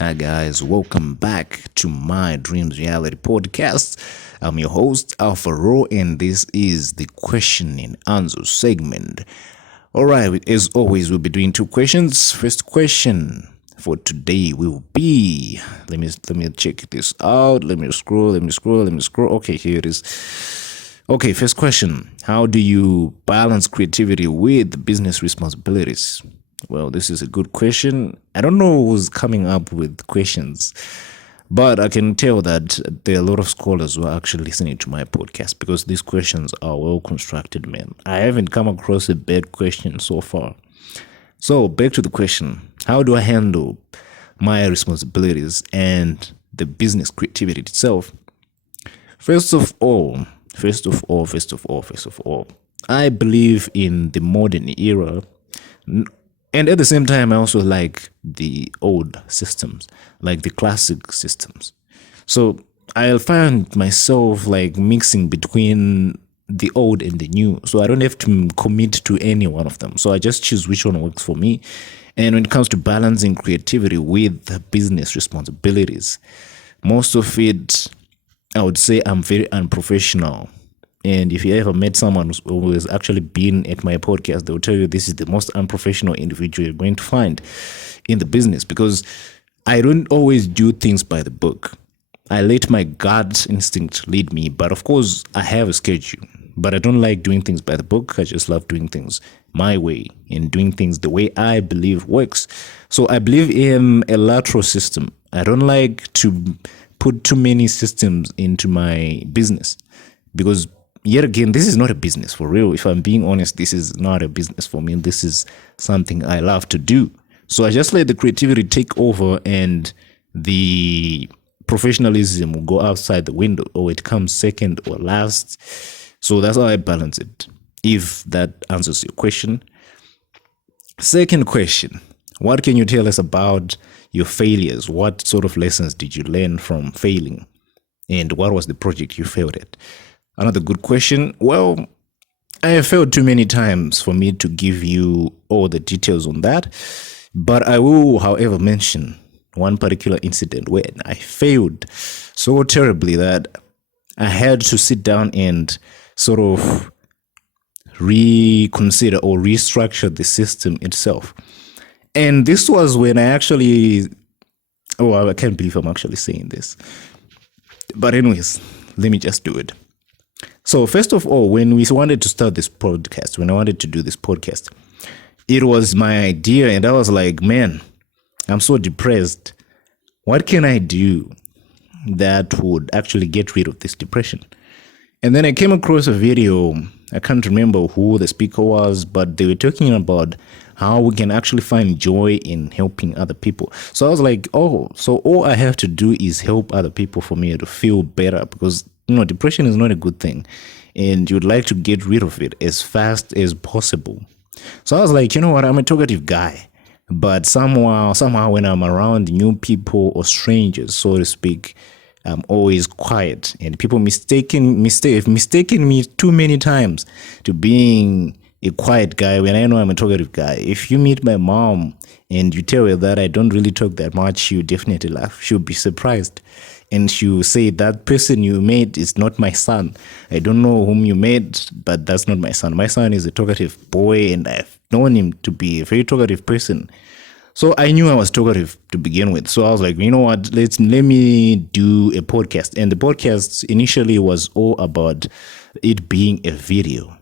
Hi guys, welcome back to my Dreams Reality Podcast. I'm your host Alpha Ro, and this is the question and answer segment. Alright, as always, we'll be doing two questions. First question for today will be, let me check this out. Let me scroll. Okay, here it is. Okay, first question. How do you balance creativity with business responsibilities? Well, this is a good question. I don't know who's coming up with questions, but I can tell that there are a lot of scholars who are actually listening to my podcast because these questions are well constructed, man. I haven't come across a bad question so far. So, back to the question. How do I handle my responsibilities and the business creativity itself? First of all, I believe in the modern era. And at the same time, I also like the old systems, like the classic systems. So I'll find myself like mixing between the old and the new. So I don't have to commit to any one of them. So I just choose which one works for me. And when it comes to balancing creativity with business responsibilities, most of it, I would say I'm very unprofessional. And if you ever met someone who has actually been at my podcast, they will tell you this is the most unprofessional individual you're going to find in the business because I don't always do things by the book. I let my gut instinct lead me, but of course, I have a schedule. But I don't like doing things by the book. I just love doing things my way and doing things the way I believe works. So I believe in a lateral system. I don't like to put too many systems into my business because yet again, this is not a business for real. If I'm being honest, this is not a business for me. This is something I love to do. So I just let the creativity take over and the professionalism will go outside the window or it comes second or last. So that's how I balance it, if that answers your question. Second question, what can you tell us about your failures? What sort of lessons did you learn from failing? And what was the project you failed at? Another good question. Well, I have failed too many times for me to give you all the details on that. But I will, however, mention one particular incident when I failed so terribly that I had to sit down and sort of reconsider or restructure the system itself. And this was when I actually, I can't believe I'm actually saying this. But anyways, let me just do it. So first of all, when we wanted to start this podcast, when I wanted to do this podcast, it was my idea and I was like, man, I'm so depressed. What can I do that would actually get rid of this depression? And then I came across a video. I can't remember who the speaker was, but they were talking about how we can actually find joy in helping other people. So I was like, so all I have to do is help other people for me to feel better because depression is not a good thing and you'd like to get rid of it as fast as possible. So I was like, you know what? I'm a talkative guy, but somehow when I'm around new people or strangers, so to speak, I'm always quiet and people mistaken me too many times to being a quiet guy when I know I'm a talkative guy. If you meet my mom and you tell her that I don't really talk that much, she'll definitely laugh. She'll be surprised. And she'll say, that person you met is not my son. I don't know whom you met, but that's not my son. My son is a talkative boy, and I've known him to be a very talkative person. So I knew I was talkative to begin with. So I was like, you know what, let me do a podcast. And the podcast initially was all about it being a video.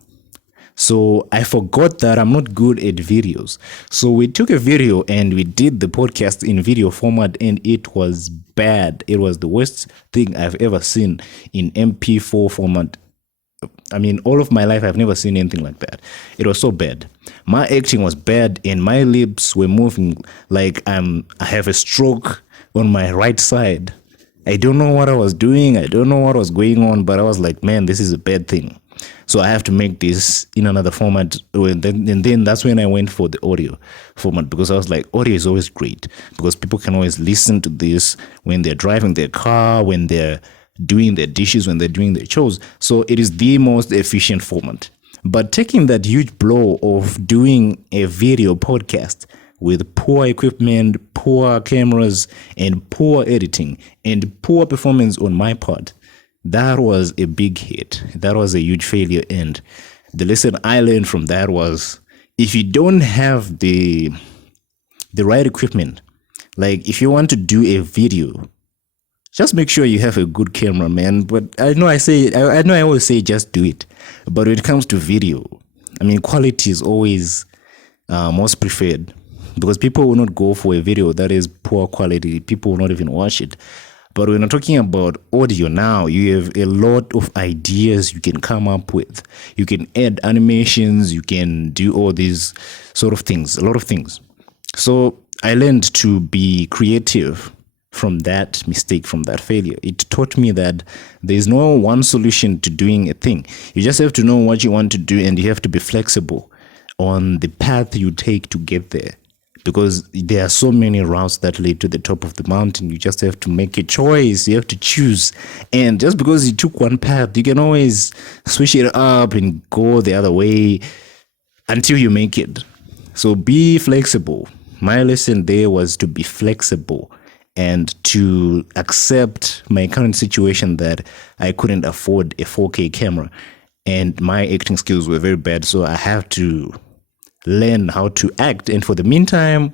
So I forgot that I'm not good at videos. So we took a video and we did the podcast in video format and it was bad. It was the worst thing I've ever seen in MP4 format. I mean, all of my life, I've never seen anything like that. It was so bad. My acting was bad and my lips were moving like I have a stroke on my right side. I don't know what I was doing. I don't know what was going on, but I was like, man, this is a bad thing. So I have to make this in another format. And then that's when I went for the audio format because I was like, audio is always great because people can always listen to this when they're driving their car, when they're doing their dishes, when they're doing their chores. So it is the most efficient format. But taking that huge blow of doing a video podcast with poor equipment, poor cameras, and poor editing, and poor performance on my part. That was a big hit. That was a huge failure. And the lesson I learned from that was, if you don't have the right equipment, like if you want to do a video, just make sure you have a good camera, man. But I know I always say just do it. But when it comes to video, I mean, quality is always most preferred, because people will not go for a video that is poor quality. People will not even watch it. But when I'm talking about audio now, you have a lot of ideas you can come up with. You can add animations, you can do all these sort of things, a lot of things. So I learned to be creative from that mistake, from that failure. It taught me that there's no one solution to doing a thing. You just have to know what you want to do, and you have to be flexible on the path you take to get there. Because there are so many routes that lead to the top of the mountain. You just have to make a choice. You have to choose. And just because you took one path, you can always switch it up and go the other way until you make it. So be flexible. My lesson there was to be flexible and to accept my current situation, that I couldn't afford a 4K camera and my acting skills were very bad. So I have to learn how to act. And for the meantime,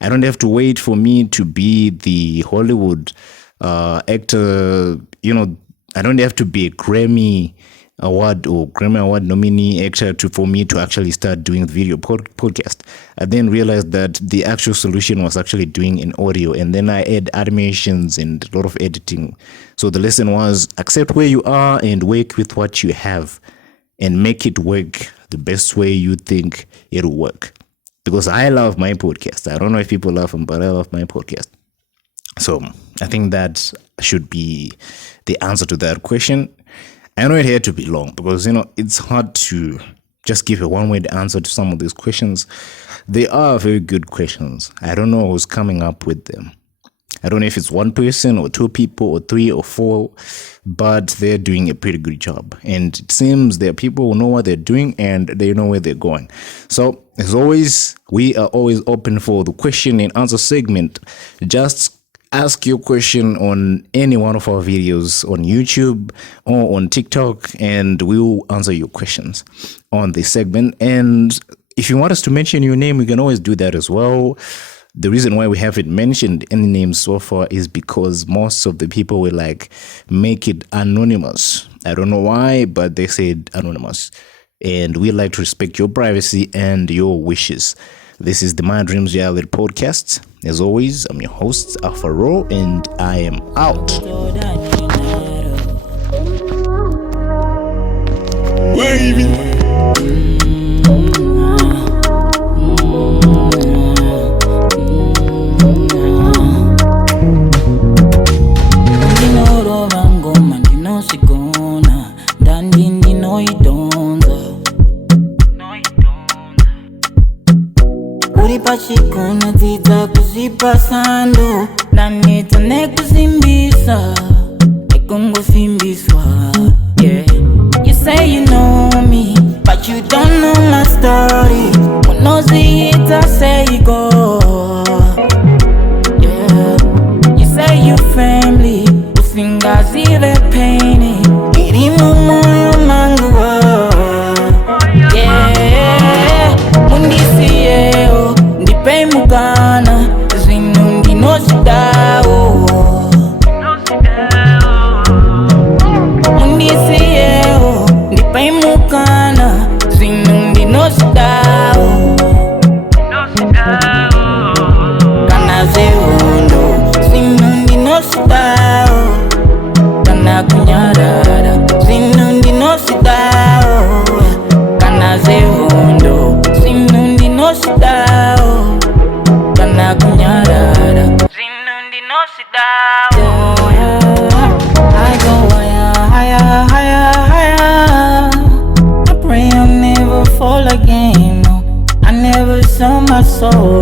I don't have to wait for me to be the Hollywood actor. I don't have to be a Grammy Award nominee actor for me to actually start doing the video podcast. I then realized that the actual solution was actually doing an audio, and then I add animations and a lot of editing. So the lesson was, accept where you are and work with what you have and make it work the best way you think it'll work. Because I love my podcast. I don't know if people love them, but I love my podcast. So I think that should be the answer to that question. I know it had to be long because, it's hard to just give a one-word answer to some of these questions. They are very good questions. I don't know who's coming up with them. I don't know if it's one person or two people or three or four, but they're doing a pretty good job. And it seems there are people who know what they're doing and they know where they're going. So as always, we are always open for the question and answer segment. Just ask your question on any one of our videos on YouTube or on TikTok, and we'll answer your questions on this segment. And if you want us to mention your name, we can always do that as well. The reason why we haven't mentioned any names so far is because most of the people were like, make it anonymous. I don't know why, but they said anonymous. And we like to respect your privacy and your wishes. This is the My Dreams Reality Podcast. As always, I'm your host, Alpha Ro, and I am out. Pachikuna zita kuzipasando nanita nekuzimbisa nekungo simbiswa. Yeah, you say you know me, but you don't know my story. When no see it, I say you go. Yeah, you say you family, usingazive paini irimu moyo manguwa. Yeah, mundisiye Pay mukana, zinundi no sidao. Mundi siyo, di pay mukana, zinundi no sidao. Kana zehundo, zinundi no sidao. Kana kunyarara, zinundi no sidao. Kana zehundo, zinundi no sidao. I go higher, higher, higher. I pray I'll never fall again. No, I never sell my soul.